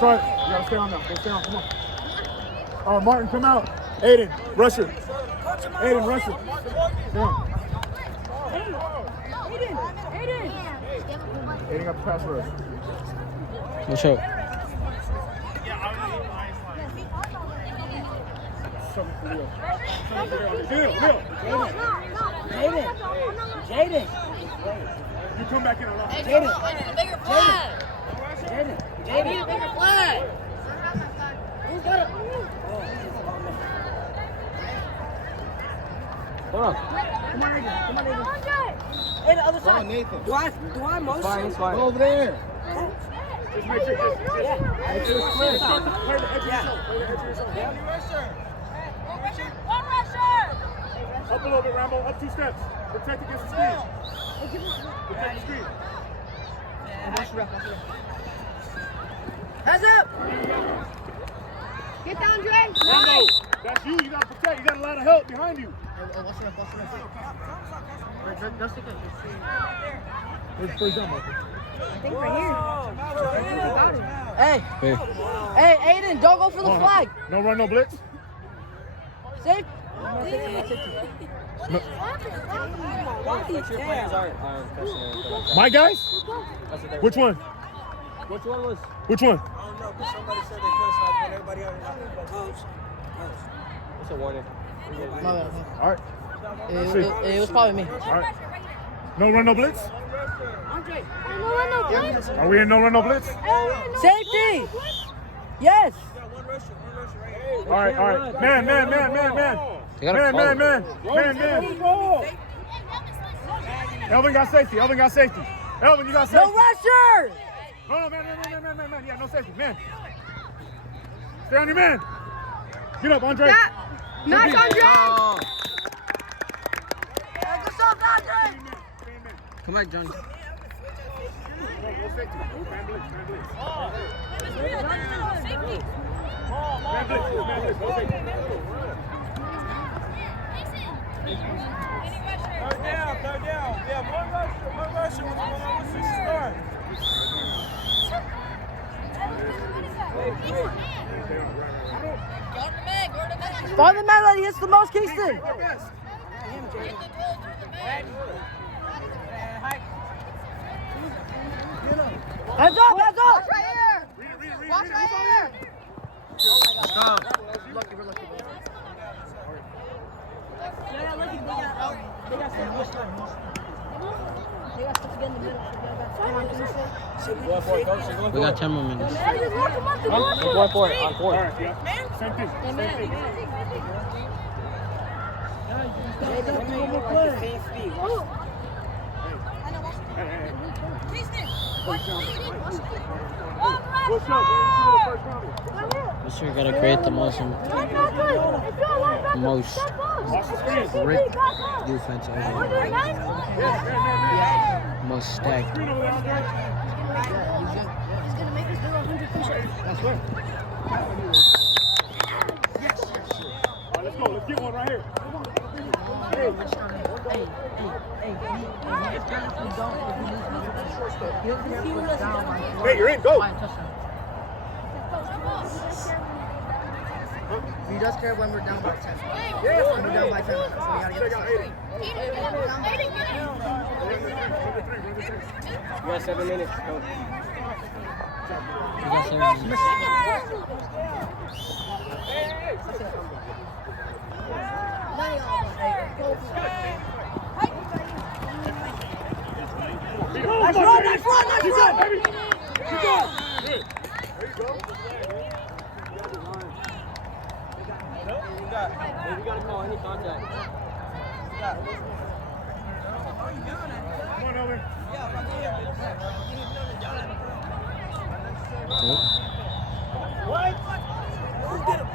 That's right. You gotta stay on now. Go stay on. Come on. Martin, come out. Aiden, rush it. Aiden, rush it. Down. Aiden got the pass rush. What's up? Jaden. You come back in a lot. Jaden. I need a bigger flag. Jaden. I need a bigger flag. Who's got it? Come on. Come on, Nathan. Come on, Nathan. Hey, the other side. Nathan. Do I motion? It's fine. Go over there. Just make sure. Make sure it's clear. Play the edge of yourself. Play the edge of yourself. One rusher. Up a little bit, Rambo. Up 2 steps. Protect against the screen. Protect the screen. Hands up. Get down, Dre. Rambo, that's you. You gotta protect. You got a lot of help behind you. Where's first down, Michael? I think right here. I think we got it. Hey, Aiden, don't go for the flag. No run, no blitz. Safe. No. My guys? Which one? Which one was? Which one? I don't know, but somebody said they couldn't stop when everybody else coach. It's a warning. My bad. All right. It was probably me. All right. No run, no blitz? Are we in no run, no blitz? Safety. Yes. All right. Man. Man. Elvin got safety. Elvin, you got safety. No rusher. No, man. Yeah, no safety. Man. Stay on your man. Get up, Andre. Nice, Andre. Come back, Johnny. Go safety. Man blitz. Go safety. Third down. Yeah, one rusher was going on with 6 start. Find the man that hits the most, Kingston. Hands up. Watch right here. Watch right here. Let's go. Lucky, we're lucky. Yeah, lucky. They got stuff to get in the middle. We got 10 more minutes. Hey, just walk him up the On four. All right, yeah. Same thing. What's up, man? We sure gotta create the most ripped defense ever. Most stacked. He's gonna make us do 100 push-ups. That's right. Yes. All right, let's go. Let's get one right here. Hey, you're in. Go. He does care when we're down by 10. Yes. When we're down by 10. So we gotta get You got 7 minutes, coach. You got 7 minutes. Nice run, nice run, nice Keep run! going, baby. Keep going. Good. There you go. We gotta call any contact. Come on, Elvin. What? Who did it?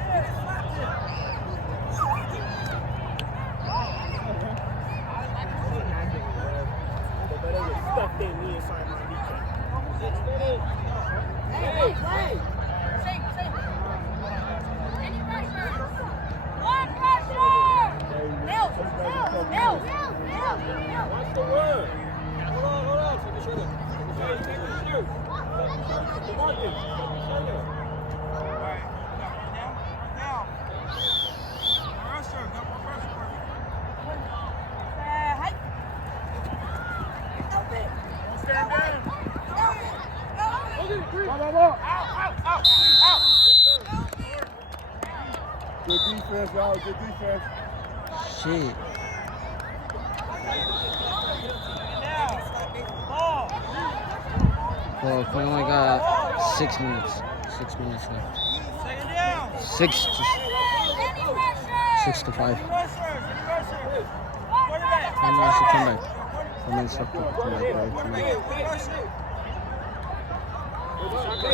Stuffed in me inside my kneecap. Hey. One rusher. Mills. What's the word? Hold on. Take a shoulder. Take a shoe. Marcus, take a shoulder. Good defense, y'all. Good defense. Shit. Well, we only got 6 minutes. 6 minutes left. 6 to 5. 4 minutes to come back. 4 minutes left to come back.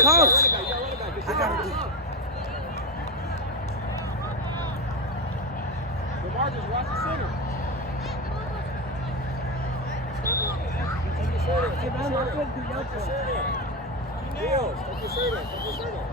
Coach. I gotta do. Marcus, watch the center. Hey, man, I'm gonna do your job. Nails. Take your shirt off. Take your shirt off.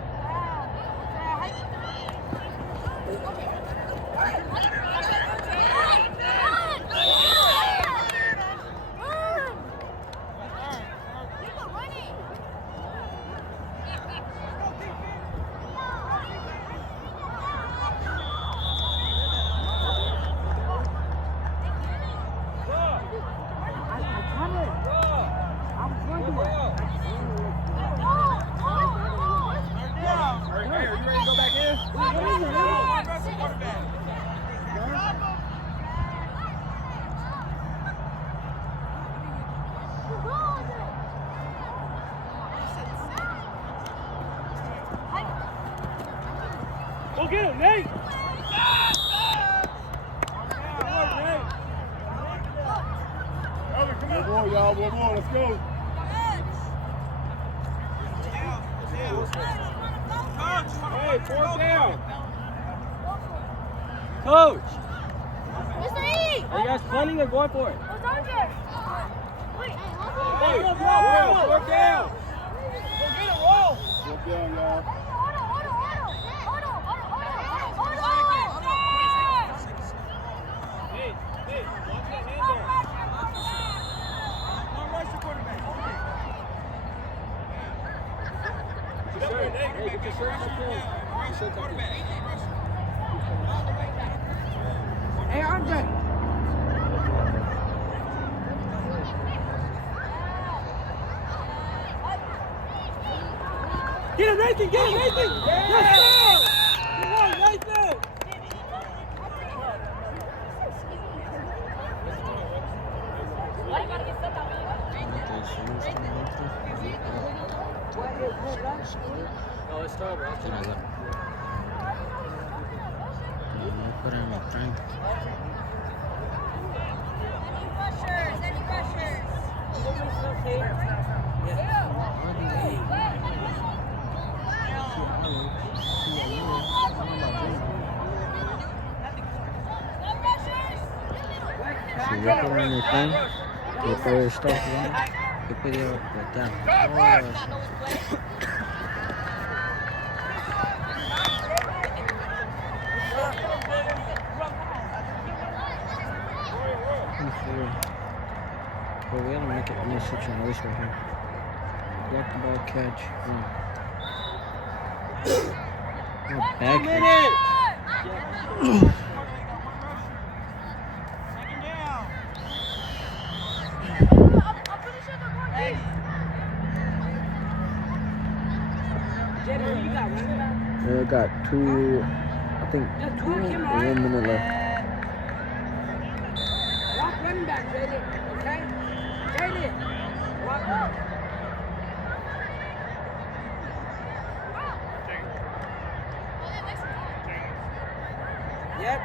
Go get him, Nate! One more, y'all. One more. Let's go. Hey, 4th down! Coach! Mr. E! Are you guys planning or going for it? What's on there? Wait. Hey, 4th down! Go get it, roll! Good down, y'all. Hey, watch that hand there. Don't rush the quarterback. Hey, get your shirt tucked in. Hey, Andre. Get him, Nathan! Get him, Nathan! Yes, sir! Come on, Nathan! No, it's over. Any rushers? Si yo por mi plan, yo puedo estar jugando, yo podía botar todas. But we gotta make it in this situation right here. Block the ball, catch. Back. We got 2, I think 1 minute left. Walk running back, Jaden. Okay? Jaden. Walk up. Yep.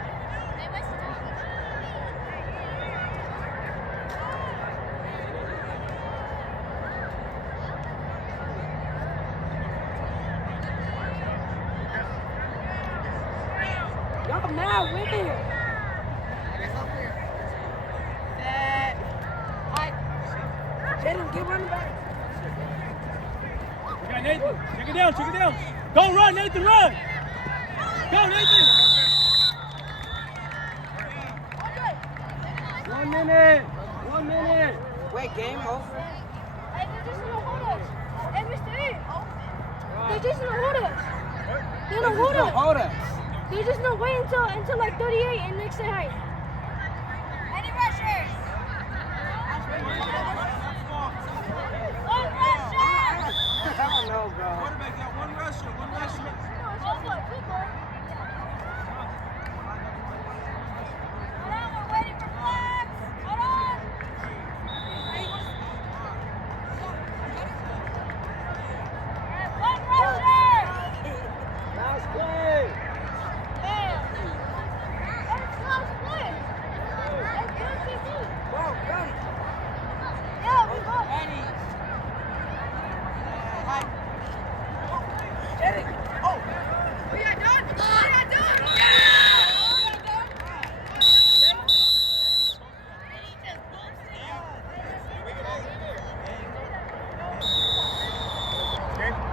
Y'all now with it. Jaden, get running back. We got Nathan. Check it down, check it down. Go run, Nathan, run! Go, Nathan! 1 minute! 1 minute! Wait, game over. Hey, they're just gonna hold us. Hey, Mr. E! They're just gonna hold us. They're gonna hold us. Hold us. They're just gonna wait until like 38 and next say hi.